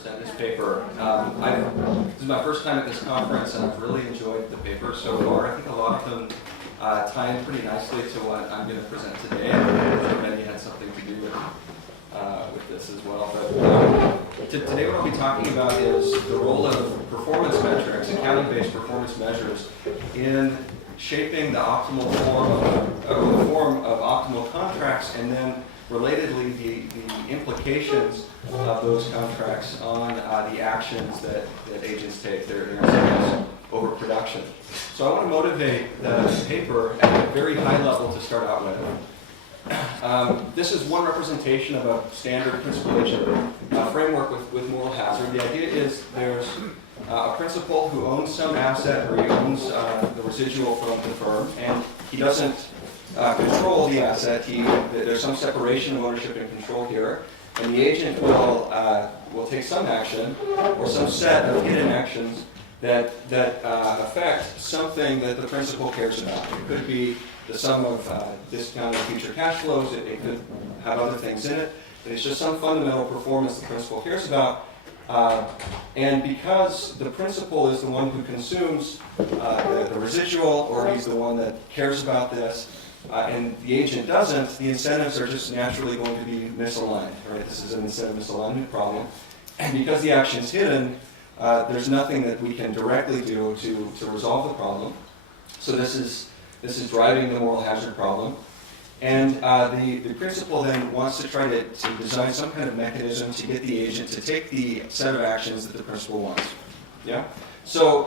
present this paper. This is my first time at this conference, and I've really enjoyed the paper so far. I think a lot of them tie in pretty nicely to what I'm going to present today. I'm sure many had something to do with this as well. But today what I'll be talking about is the role of performance metrics, accounting-based performance measures, in shaping the optimal form of optimal contracts, and then relatedly the implications of those contracts on the actions that agents take, their incentives over production. So I want to motivate the paper at a very high level to start out with. This is one representation of a standard principal agent framework with moral hazard. The idea is there's a principal who owns some asset, or he owns the residual from the firm, and he doesn't control the asset. There's some separation of ownership and control here, and the agent will take some action or some set of hidden actions that affect something that the principal cares about. It could be the sum of discounted future cash flows. It could have other things in it. But it's just some fundamental performance the principal cares about. And because the principal is the one who consumes the residual, or he's the one that cares about this, and the agent doesn't, the incentives are just naturally going to be misaligned. Right? This is an incentive misalignment problem. And because the action is hidden, there's nothing that we can directly do to resolve the problem. So this is driving the moral hazard problem. And the principal then wants to try to design some kind of mechanism to get the agent to take the set of actions that the principal wants. Yeah? So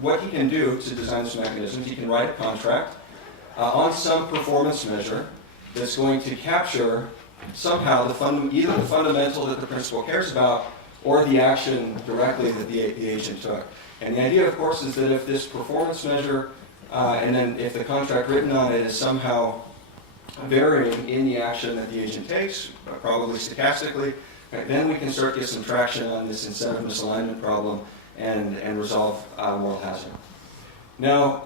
what he can do to design this mechanism, he can write a contract on some performance measure that's going to capture somehow either the fundamental that the principal cares about, or the action directly that the agent took. And the idea, of course, is that if this performance measure, and then if the contract written on it is somehow varying in the action that the agent takes, probably stochastically, right, then we can start to get some traction on this incentive misalignment problem and resolve moral hazard. Now,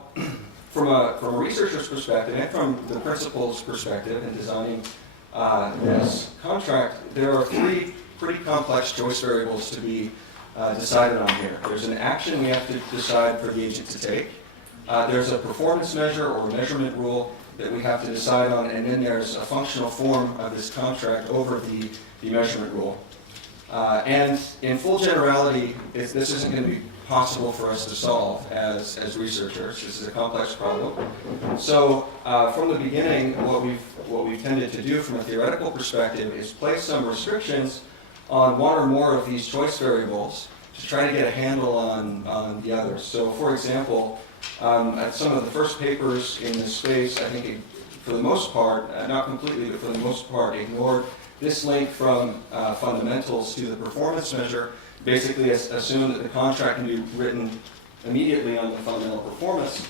from a researcher's perspective and from the principal's perspective in designing this contract, there are three pretty complex choice variables to be decided on here. There's an action we have to decide for the agent to take. There's a performance measure or measurement rule that we have to decide on, and then there's a functional form of this contract over the measurement rule. And in full generality, this isn't going to be possible for us to solve as researchers. This is a complex problem. So from the beginning, what we've tended to do from a theoretical perspective is place some restrictions on one or more of these choice variables to try to get a handle on the others. So for example, some of the first papers in this space, I think for the most part, not completely, but for the most part, ignored this link from fundamentals to the performance measure. Basically assume that the contract can be written immediately on the fundamental performance.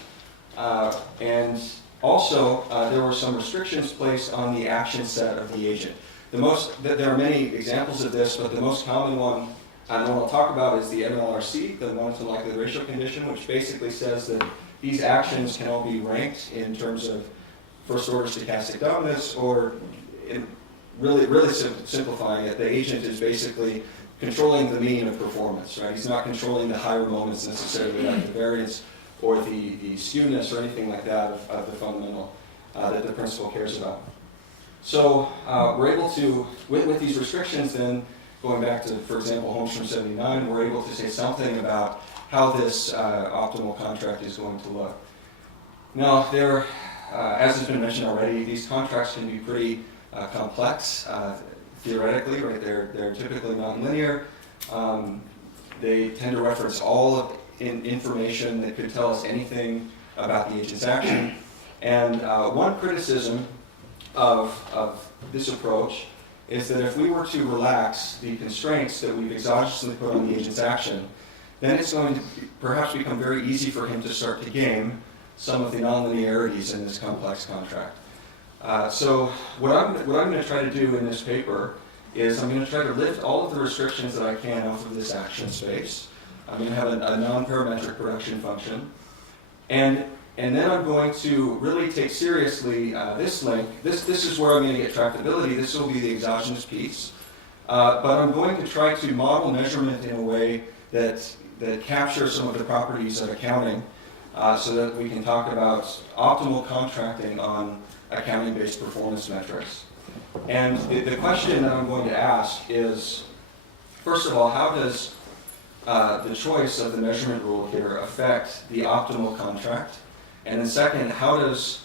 And also, there were some restrictions placed on the action set of the agent. There are many examples of this, but the most common one, and the one I'll talk about, is the MLRC, the one-to-one likelihood ratio condition, which basically says that these actions can all be ranked in terms of first-order stochastic dominance, or really simplifying it, the agent is basically controlling the mean of performance, right? He's not controlling the higher moments necessarily, like the variance or the skewness or anything like that of the fundamental that the principal cares about. So we're able to, with these restrictions then, going back to, for example, Holmes from 79, we're able to say something about how this optimal contract is going to look. Now, as has been mentioned already, these contracts can be pretty complex theoretically, right? They're typically nonlinear. They tend to reference all of information that could tell us anything about the agent's action. And one criticism of this approach is that if we were to relax the constraints that we've exogenously put on the agent's action, then it's going to perhaps become very easy for him to start to game some of the nonlinearities in this complex contract. So what I'm going to try to do in this paper is I'm going to try to lift all of the restrictions that I can off of this action space. I'm going to have a non-parametric production function. And then I'm going to really take seriously this link. This is where I'm going to get tractability. This will be the exogenous piece. but I'm going to try to model measurement in a way that captures some of the properties of accounting so that we can talk about optimal contracting on accounting-based performance metrics. And the question that I'm going to ask is, first of all, how does the choice of the measurement rule here affect the optimal contract? And then second, how does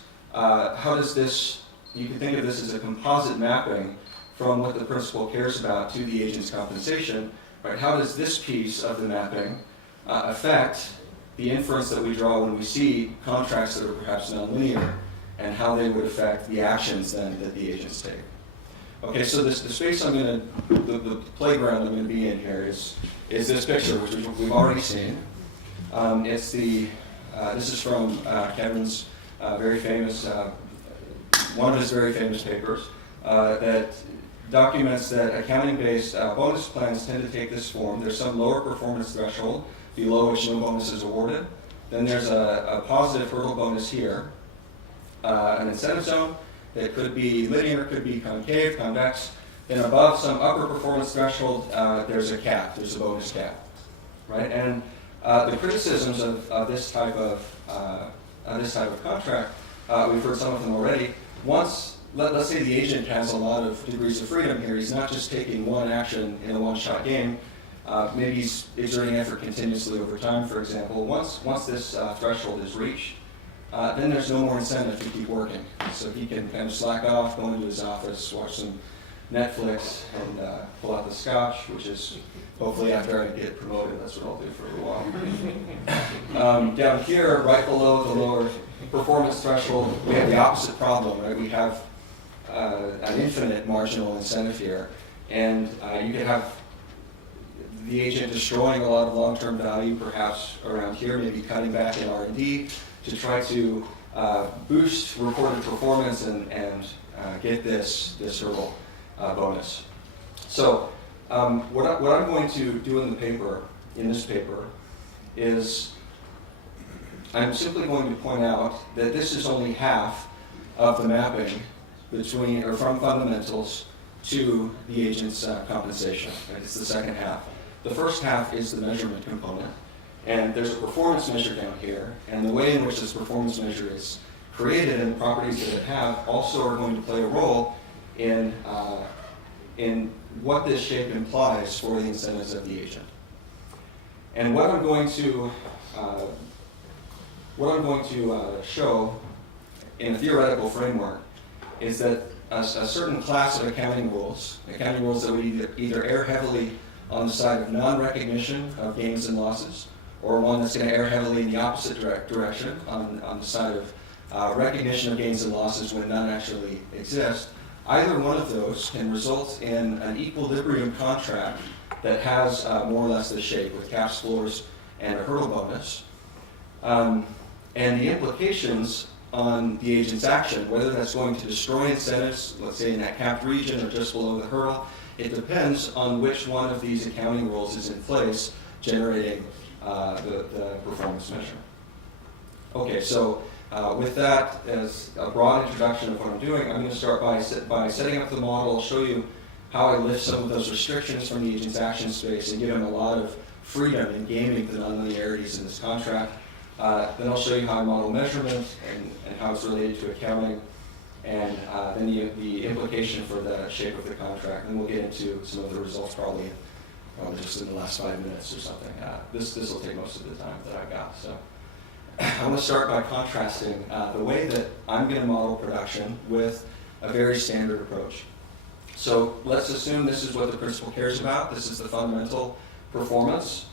this, you can think of this as a composite mapping from what the principal cares about to the agent's compensation, right? How does this piece of the mapping affect the inference that we draw when we see contracts that are perhaps nonlinear, and how they would affect the actions then that the agents take? Okay, so the space I'm going to, the playground I'm going to be in here is this picture, which we've already seen. This is from Kevin's very famous, one of his very famous papers, that documents that accounting-based bonus plans tend to take this form. There's some lower performance threshold below which no bonus is awarded. Then there's a positive hurdle bonus here, an incentive zone that could be linear, could be concave, convex. Then above some upper performance threshold, there's a cap, there's a bonus cap, right? And the criticisms of this type of contract, we've heard some of them already. Once, let's say the agent has a lot of degrees of freedom here. He's not just taking one action in a one-shot game. Maybe he's exerting effort continuously over time, for example. Once this threshold is reached, then there's no more incentive to keep working. So he can kind of slack off, go into his office, watch some Netflix, and pull out the scotch, which is hopefully after I get promoted. That's what I'll do for a little while. Down here, right below the lower performance threshold, we have the opposite problem, right? We have an infinite marginal incentive here, and you could have the agent destroying a lot of long-term value, perhaps around here, maybe cutting back in R&D to try to boost reported performance and get this hurdle bonus. So what I'm going to do in this paper, is I'm simply going to point out that this is only half of the mapping between or from fundamentals to the agent's compensation. Right? It's the second half. The first half is the measurement component. And there's a performance measure down here, and the way in which this performance measure is created and the properties that it have also are going to play a role in what this shape implies for the incentives of the agent. And what I'm going to show in a theoretical framework is that a certain class of accounting rules that would either err heavily on the side of non-recognition of gains and losses, or one that's going to err heavily in the opposite direction on the side of recognition of gains and losses when none actually exist. Either one of those can result in an equilibrium contract that has more or less this shape with caps, floors, and a hurdle bonus. And the implications on the agent's action, whether that's going to destroy incentives, let's say in that capped region or just below the hurdle, it depends on which one of these accounting rules is in place generating the performance measure. Okay, so with that as a broad introduction of what I'm doing, I'm going to start by setting up the model. I'll show you how I lift some of those restrictions from the agent's action space and give him a lot of freedom in gaming the nonlinearities in this contract. Then I'll show you how I model measurement and how it's related to accounting, and then the implication for the shape of the contract. And we'll get into some of the results probably just in the last 5 minutes or something. This will take most of the time that I've got. So I want to start by contrasting the way that I'm going to model production with a very standard approach. So let's assume this is what the principal cares about. This is the fundamental performance.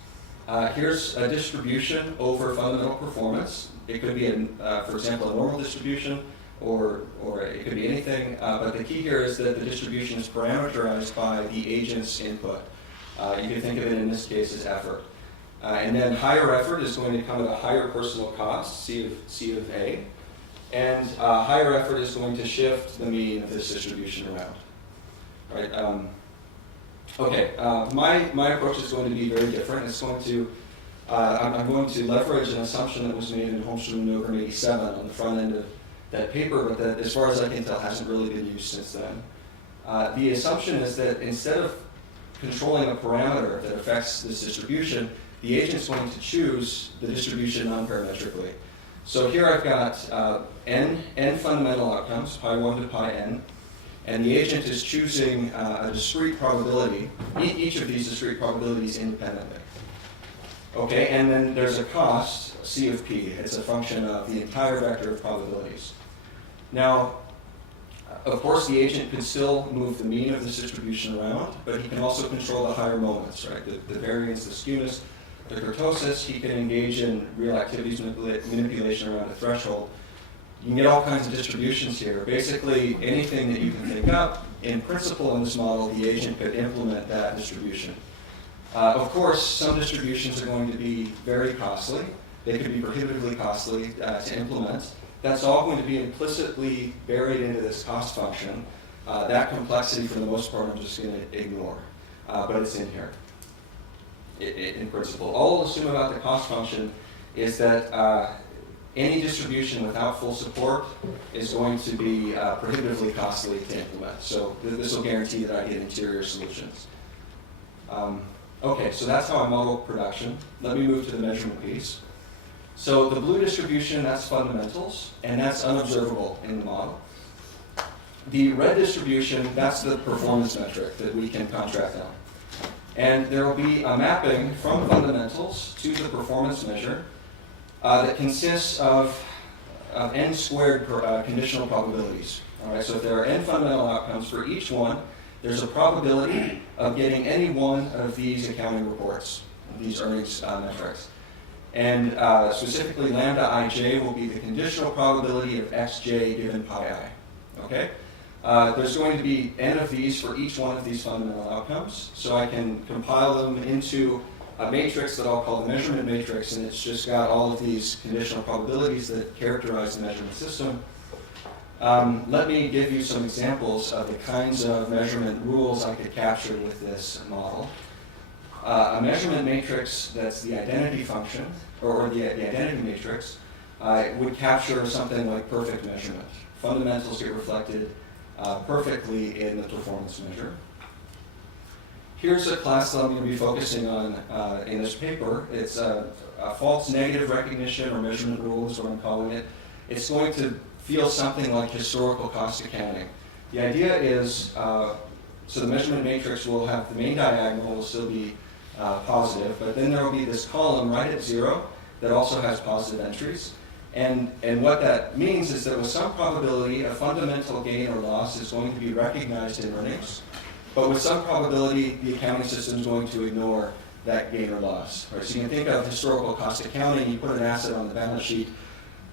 Here's a distribution over fundamental performance. It could be, for example, a normal distribution, or it could be anything. But the key here is that the distribution is parameterized by the agent's input. You can think of it in this case as effort. And then higher effort is going to come at a higher personal cost, C of A. And higher effort is going to shift the mean of this distribution around. Right? My approach is going to be very different. It's going to, I'm going to leverage an assumption that was made in Holmstrom and Milgram 87 on the front end of that paper, but that, as far as I can tell, hasn't really been used since then. The assumption is that instead of controlling a parameter that affects this distribution, the agent's going to choose the distribution non-parametrically. So here I've got n fundamental outcomes, pi 1 to pi n, and the agent is choosing a discrete probability, each of these discrete probabilities independently. Okay, and then there's a cost, C of p. It's a function of the entire vector of probabilities. Now, of course, the agent could still move the mean of this distribution around, but he can also control the higher moments, right? The variance, the skewness, the kurtosis. He can engage in real activities manipulation around a threshold. You can get all kinds of distributions here. Basically, anything that you can think up, in principle in this model, the agent could implement that distribution. Of course, some distributions are going to be very costly. They could be prohibitively costly to implement. That's all going to be implicitly buried into this cost function. That complexity, for the most part, I'm just going to ignore. But it's in here, in principle. All we'll assume about the cost function is that any distribution without full support is going to be prohibitively costly to implement. So this will guarantee that I get interior solutions. Okay, so that's how I model production. Let me move to the measurement piece. So the blue distribution, that's fundamentals, and that's unobservable in the model. The red distribution, that's the performance metric that we can contract on. And there will be a mapping from fundamentals to the performance measure that consists of n squared conditional probabilities. All right, so if there are n fundamental outcomes for each one, there's a probability of getting any one of these accounting reports, these earnings metrics. And specifically, lambda ij will be the conditional probability of xj given pi I. Okay? There's going to be n of these for each one of these fundamental outcomes. So I can compile them into a matrix that I'll call the measurement matrix, and it's just got all of these conditional probabilities that characterize the measurement system. Let me give you some examples of the kinds of measurement rules I could capture with this model. A measurement matrix that's the identity function, or the identity matrix, would capture something like perfect measurement. Fundamentals get reflected perfectly in the performance measure. Here's a class that I'm going to be focusing on in this paper. It's a false negative recognition, or measurement rule is what I'm calling it. It's going to feel something like historical cost accounting. The idea is, so the measurement matrix will have, the main diagonal will still be positive, but then there will be this column right at 0 that also has positive entries. And what that means is that with some probability, a fundamental gain or loss is going to be recognized in earnings, but with some probability, the accounting system is going to ignore that gain or loss. Right? So you can think of historical cost accounting. You put an asset on the balance sheet,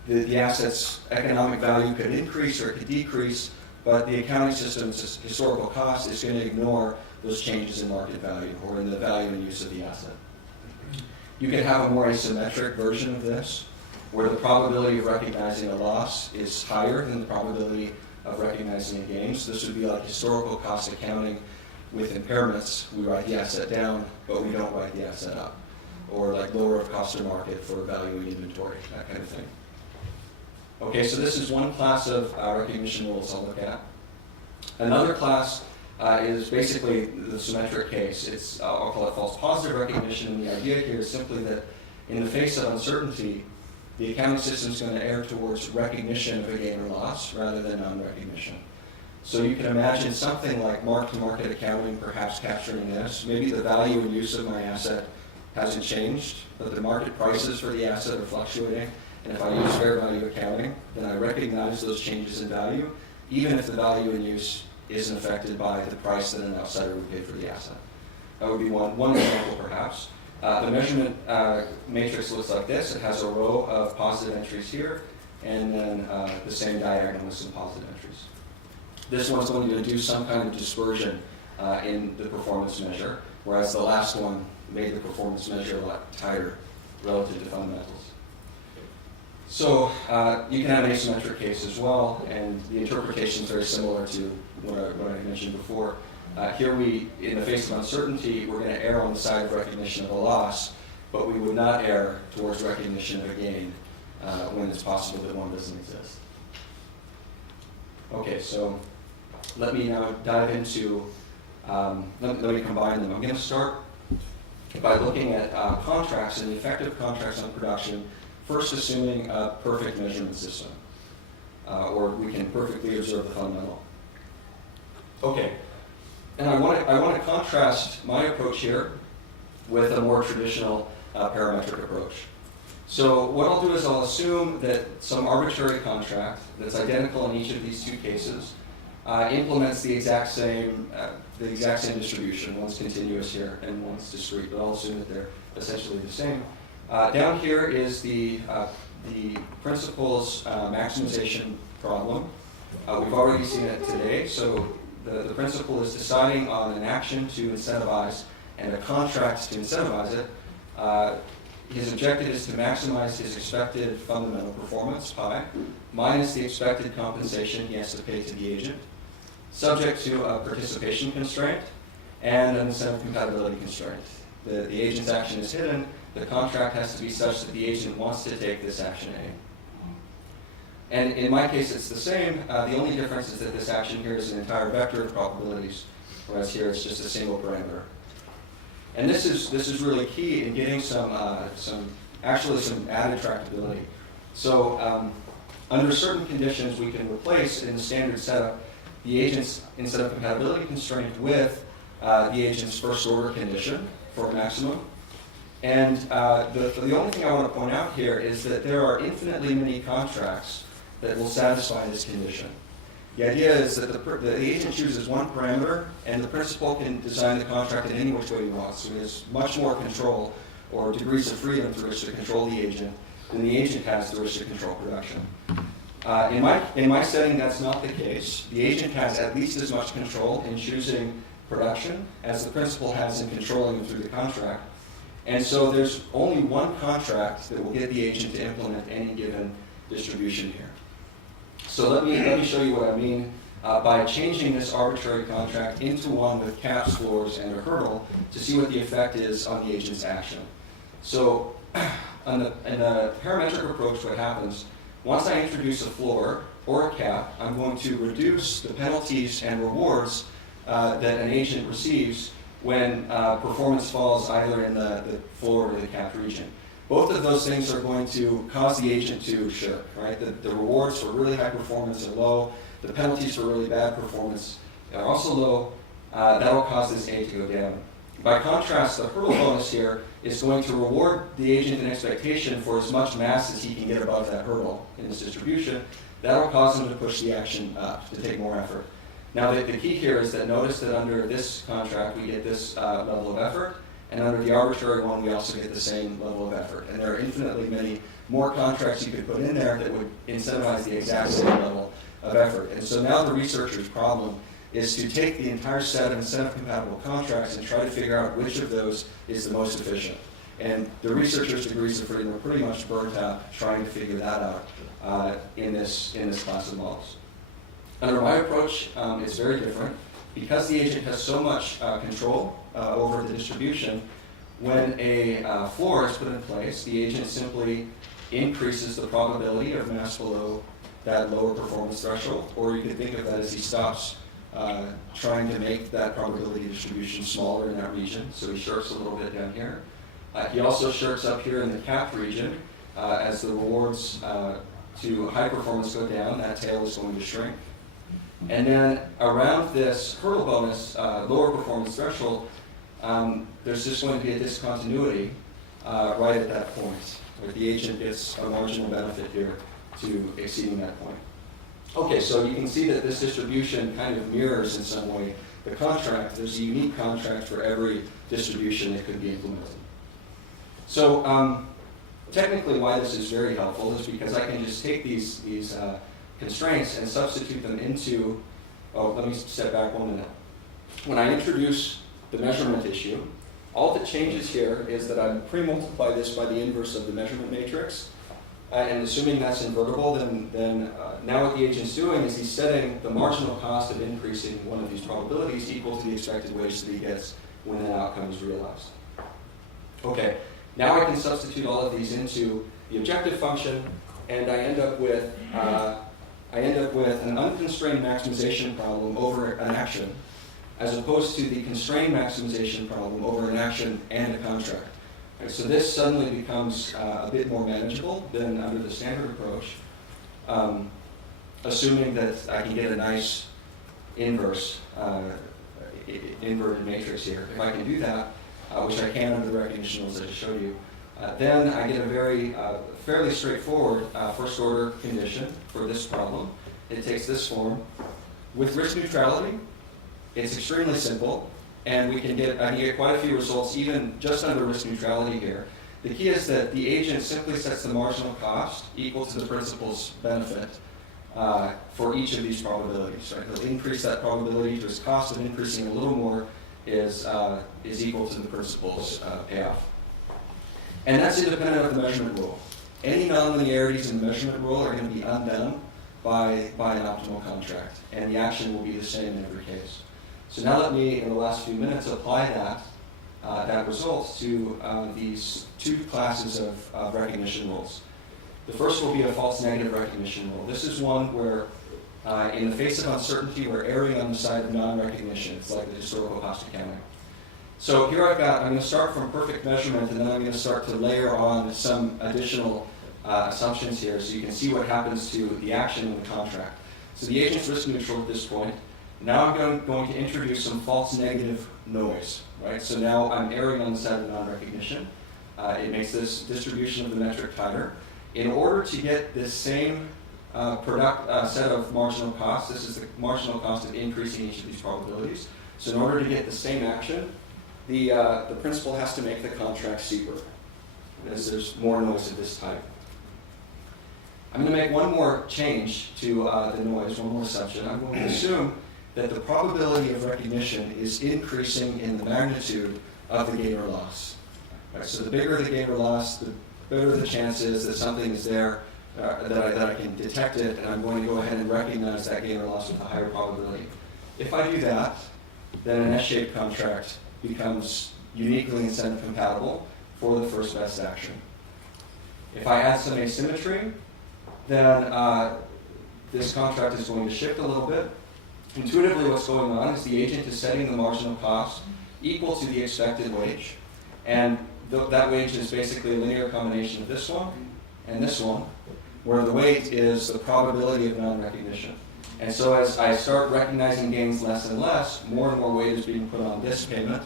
the asset's economic value could increase or it could decrease, but the accounting system's historical cost is going to ignore those changes in market value or in the value and use of the asset. You can have a more asymmetric version of this, where the probability of recognizing a loss is higher than the probability of recognizing a gain. So this would be like historical cost accounting with impairments. We write the asset down, but we don't write the asset up. Or like lower of cost or market for valuing inventory, that kind of thing. Okay, so this is one class of recognition rules I'll look at. Another class is basically the symmetric case. I'll call it false positive recognition, and the idea here is simply that in the face of uncertainty, the accounting system is going to err towards recognition of a gain or loss rather than non-recognition. So you can imagine something like mark-to-market accounting perhaps capturing this. Maybe the value and use of my asset hasn't changed, but the market prices for the asset are fluctuating. And if I use fair value accounting, then I recognize those changes in value, even if the value in use isn't affected by the price that an outsider would pay for the asset. That would be one example, perhaps. The measurement matrix looks like this. It has a row of positive entries here, and then the same diagonal with some positive entries. This one's going to do some kind of dispersion in the performance measure, whereas the last one made the performance measure a lot tighter relative to fundamentals. So you can have an asymmetric case as well, and the interpretation is very similar to what I mentioned before. Here in the face of uncertainty, we're going to err on the side of recognition of a loss, but we would not err towards recognition of a gain when it's possible that one doesn't exist. Okay, so let me now dive into Let me combine them. I'm going to start by looking at contracts and the effect of contracts on production, first assuming a perfect measurement system, or we can perfectly observe the fundamental. Okay, and I want to contrast my approach here with a more traditional parametric approach. So what I'll do is I'll assume that some arbitrary contract that's identical in each of these two cases implements the exact same distribution. One's continuous here and one's discrete, but I'll assume that they're essentially the same. Down here is the principal's maximization problem. We've already seen it today. So the principal is deciding on an action to incentivize and a contract to incentivize it. His objective is to maximize his expected fundamental performance, pi, minus the expected compensation he has to pay to the agent, subject to a participation constraint and an incentive compatibility constraint. The agent's action is hidden. The contract has to be such that the agent wants to take this action A. And in my case, it's the same. The only difference is that this action here is an entire vector of probabilities, whereas here it's just a single parameter. And this is really key in getting some added tractability. So under certain conditions, we can replace in the standard setup the agent's incentive compatibility constraint with the agent's first order condition for maximum. And the only thing I want to point out here is that there are infinitely many contracts that will satisfy this condition. The idea is that the agent chooses one parameter, and the principal can design the contract in any which way he wants. So he has much more control or degrees of freedom through which to control the agent than the agent has through which to control production. In my setting, that's not the case. The agent has at least as much control in choosing production as the principal has in controlling them through the contract. And so there's only one contract that will get the agent to implement any given distribution here. So let me show you what I mean by changing this arbitrary contract into one with caps, floors, and a hurdle to see what the effect is on the agent's action. So in the parametric approach, what happens, once I introduce a floor or a cap, I'm going to reduce the penalties and rewards that an agent receives when performance falls either in the floor or the capped region. Both of those things are going to cause the agent to shirk, right? The rewards for really high performance are low. The penalties for really bad performance are also low. That'll cause this A to go down. By contrast, the hurdle bonus here is going to reward the agent an expectation for as much mass as he can get above that hurdle in this distribution. That'll cause him to push the action up, to take more effort. Now, the key here is that notice that under this contract, we get this level of effort. And under the arbitrary one, we also get the same level of effort. And there are infinitely many more contracts you could put in there that would incentivize the exact same level of effort. And so now the researcher's problem is to take the entire set of incentive-compatible contracts and try to figure out which of those is the most efficient. And the researcher's degrees of freedom are pretty much burnt out trying to figure that out in this class of models. Under my approach, it's very different. Because the agent has so much control over the distribution, when a floor is put in place, the agent simply increases the probability of mass below that lower performance threshold, or you could think of that as he stops trying to make that probability distribution smaller in that region, so he shirks a little bit down here. He also shirks up here in the capped region as the rewards to high performance go down, that tail is going to shrink. And then around this hurdle bonus, lower performance threshold, there's just going to be a discontinuity right at that point, where the agent gets a marginal benefit here to exceeding that point. Okay, so you can see that this distribution kind of mirrors in some way the contract. There's a unique contract for every distribution that could be implemented. So technically why this is very helpful is because I can just take these constraints and substitute them into, let me step back 1 minute. When I introduce the measurement issue, all that changes here is that I pre-multiply this by the inverse of the measurement matrix, and assuming that's invertible, then now what the agent's doing is he's setting the marginal cost of increasing one of these probabilities equal to the expected wage that he gets when that outcome is realized. Okay, now I can substitute all of these into the objective function, and I end up with an unconstrained maximization problem over an action as opposed to the constrained maximization problem over an action and a contract. Right, so this suddenly becomes a bit more manageable than under the standard approach, assuming that I can get a nice inverse, inverted matrix here. If I can do that, which I can under the recognition rules I just showed you, then I get a very fairly straightforward first order condition for this problem. It takes this form. With risk neutrality, it's extremely simple, and I can get quite a few results even just under risk neutrality here. The key is that the agent simply sets the marginal cost equal to the principal's benefit for each of these probabilities. Right? He'll increase that probability to his cost of increasing a little more is equal to the principal's payoff. And that's independent of the measurement rule. Any nonlinearities in the measurement rule are going to be undone by an optimal contract, and the action will be the same in every case. So now let me, in the last few minutes, apply that result to these two classes of recognition rules. The first will be a false negative recognition rule. This is one where, in the face of uncertainty, we're erring on the side of non-recognition. It's like the historical cost accounting. So here I'm going to start from perfect measurement, and then I'm going to start to layer on some additional assumptions here so you can see what happens to the action in the contract. So the agent's risk neutral at this point. Now I'm going to introduce some false negative noise, right? So now I'm erring on the side of non-recognition. It makes this distribution of the metric tighter. In order to get this same set of marginal costs, this is the marginal cost of increasing each of these probabilities. So in order to get the same action, the principal has to make the contract steeper, as there's more noise of this type. I'm going to make one more change to the noise, one more assumption. I'm going to assume that the probability of recognition is increasing in the magnitude of the gain or loss. Right, so the bigger the gain or loss, the better the chance is that something is there, that I can detect it, and I'm going to go ahead and recognize that gain or loss with a higher probability. If I do that, then an S-shaped contract becomes uniquely incentive compatible for the first best action. If I add some asymmetry, then this contract is going to shift a little bit. Intuitively, what's going on is the agent is setting the marginal cost equal to the expected wage, and that wage is basically a linear combination of this one and this one, where the weight is the probability of non-recognition. And so as I start recognizing gains less and less, more and more weight is being put on this payment,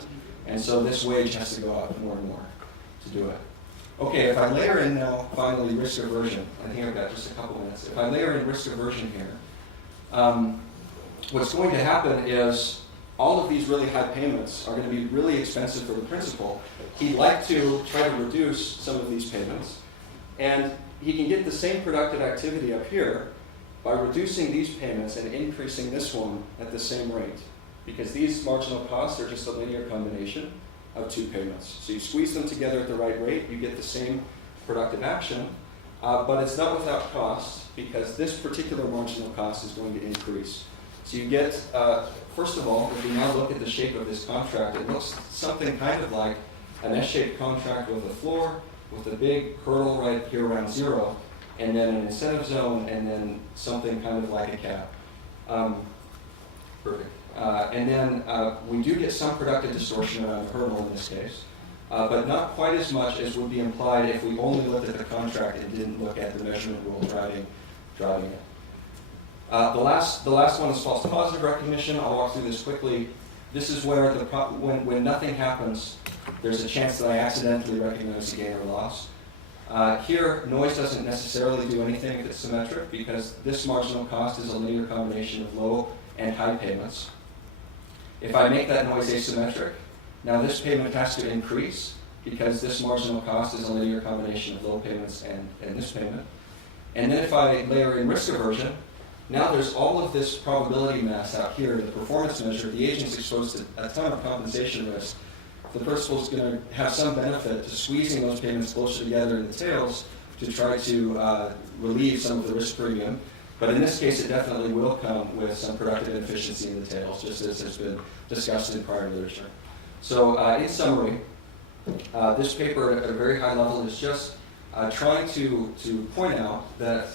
and so this wage has to go up more and more to do it. Okay, if I layer in now, finally, risk aversion. I think I've got just a couple minutes. If I layer in risk aversion here, what's going to happen is all of these really high payments are going to be really expensive for the principal. He'd like to try to reduce some of these payments, and he can get the same productive activity up here by reducing these payments and increasing this one at the same rate, because these marginal costs are just a linear combination of two payments. So you squeeze them together at the right rate, you get the same productive action, but it's not without cost, because this particular marginal cost is going to increase. So you get, first of all, if we now look at the shape of this contract, it looks something kind of like an S-shaped contract with a floor, with a big hurdle right here around 0, and then an incentive zone, and then something kind of like a cap. Perfect. And then we do get some productive distortion around the hurdle in this case, but not quite as much as would be implied if we only looked at the contract and didn't look at the measurement rule driving it. The last one is false positive recognition. I'll walk through this quickly. This is where when nothing happens, there's a chance that I accidentally recognize the gain or loss. Here, noise doesn't necessarily do anything if it's symmetric, because this marginal cost is a linear combination of low and high payments. If I make that noise asymmetric, now this payment has to increase, because this marginal cost is a linear combination of low payments and this payment. And then if I layer in risk aversion, now there's all of this probability mass out here, the performance measure. The agent's exposed to a ton of compensation risk. The principal's going to have some benefit to squeezing those payments closer together in the tails to try to relieve some of the risk premium. But in this case, it definitely will come with some productive inefficiency in the tails, just as has been discussed in prior literature. So in summary, this paper at a very high level is just trying to point out that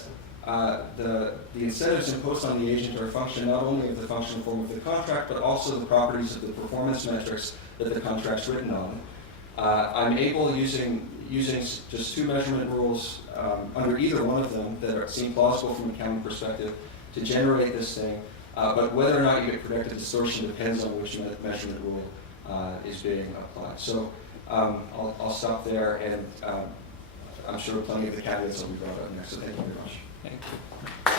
the incentives imposed on the agent are a function not only of the functional form of the contract, but also the properties of the performance metrics that the contract's written on. I'm able, using just two measurement rules under either one of them that seem plausible from an accounting perspective, to generate this thing. But whether or not you get projected distortion depends on which measurement rule is being applied. So I'll stop there, and I'm sure plenty of the caveats will be brought up next. So thank you very much. Thank you.